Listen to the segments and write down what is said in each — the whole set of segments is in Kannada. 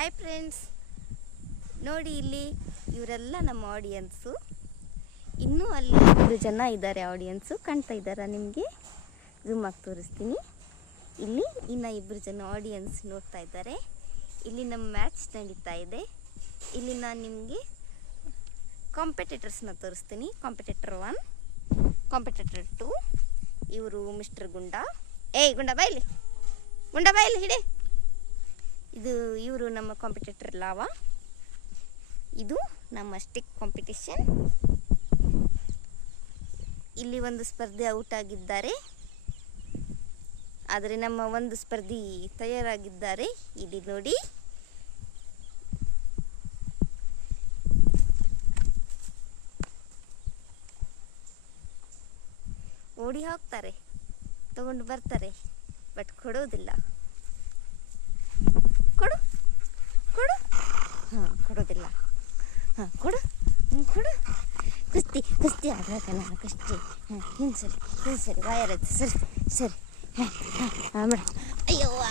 ಹಾಯ್ ಫ್ರೆಂಡ್ಸ್, ನೋಡಿ ಇಲ್ಲಿ ಇವರೆಲ್ಲ ನಮ್ಮ ಆಡಿಯನ್ಸು. ಇನ್ನೂ ಅಲ್ಲಿ 3 ಜನ ಇದ್ದಾರೆ ಆಡಿಯನ್ಸು, ಕಾಣ್ತಾ ಇದ್ದಾರಾ ನಿಮಗೆ? ಝೂಮ್ ಆಗಿ ತೋರಿಸ್ತೀನಿ. ಇಲ್ಲಿ ಇನ್ನು 2 ಜನ ಆಡಿಯನ್ಸ್ ನೋಡ್ತಾ ಇದ್ದಾರೆ. ಇಲ್ಲಿ ನಮ್ಮ ಮ್ಯಾಚ್ ನಡೀತಾ ಇದೆ. ಇಲ್ಲಿ ನಾನು ನಿಮಗೆ ಕಾಂಪಿಟೇಟರ್ಸ್ನ ತೋರಿಸ್ತೀನಿ. Competitor 1, competitor 2. ಇವರು ಮಿಸ್ಟರ್ ಗುಂಡ. ಗುಂಡ ಬಾಯಿಲಿ ಹಿಡಿ. ಇವರು ನಮ್ಮ ಕಾಂಪಿಟೇಟರ್ ಲಾವಾ. ಇದು ನಮ್ಮ ಸ್ಟಿಕ್ ಕಾಂಪಿಟೇಷನ್. ಇಲ್ಲಿ ಒಂದು ಸ್ಪರ್ಧೆ ಔಟ್ ಆಗಿದ್ದಾರೆ, ಆದರೆ ನಮ್ಮ ಒಂದು ಸ್ಪರ್ಧಿ ತಯಾರಾಗಿದ್ದಾರೆ. ಇಲ್ಲಿ ನೋಡಿ, ಓಡಿ ಹೋಗ್ತಾರೆ, ತಗೊಂಡು ಬರ್ತಾರೆ, ಬಟ್ ಕೊಡೋದಿಲ್ಲ. ಕೊಡೋದಿಲ್ಲ. ಕೊಡು. ಕುಸ್ತಿ ಆಡ್ಬೇಕ ನಾನು, ಕುಸ್ತಿ. ಸರಿ ವಾಯರದ್ದು. ಸರಿ ಮೇಡಮ್. ಅಯ್ಯವ್ವ.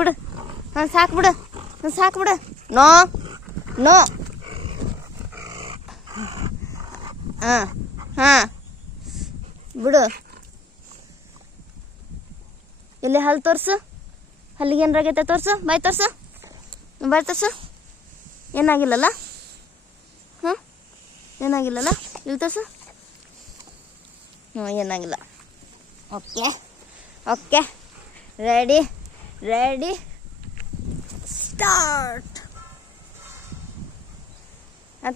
ಬಿಡು, ಸಾಕು ಬಿಡು. ನೋ. ಬಿಡು. ಇಲ್ಲಿ ಹಲ್ಲು ತೋರಿಸು. ಹಲ್ಲಿಗೆ ಏನಾಗೈತೆ ತೋರಿಸು. ಬಾಯ್ ತೋರಿಸು. ಏನಾಗಿಲ್ಲಲ್ಲ? ಏನಾಗಿಲ್ಲಲ್ಲ? ಇಲ್ಲಿ ತೋರಿಸು. ಏನಾಗಿಲ್ಲ. Okay, ready start.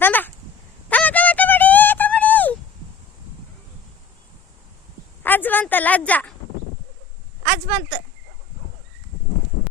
ತಮ್ಮ ಅಜ್ಜ ಬಂತಲ್ಲ, ಅಜ್ಜ ಬಂತು.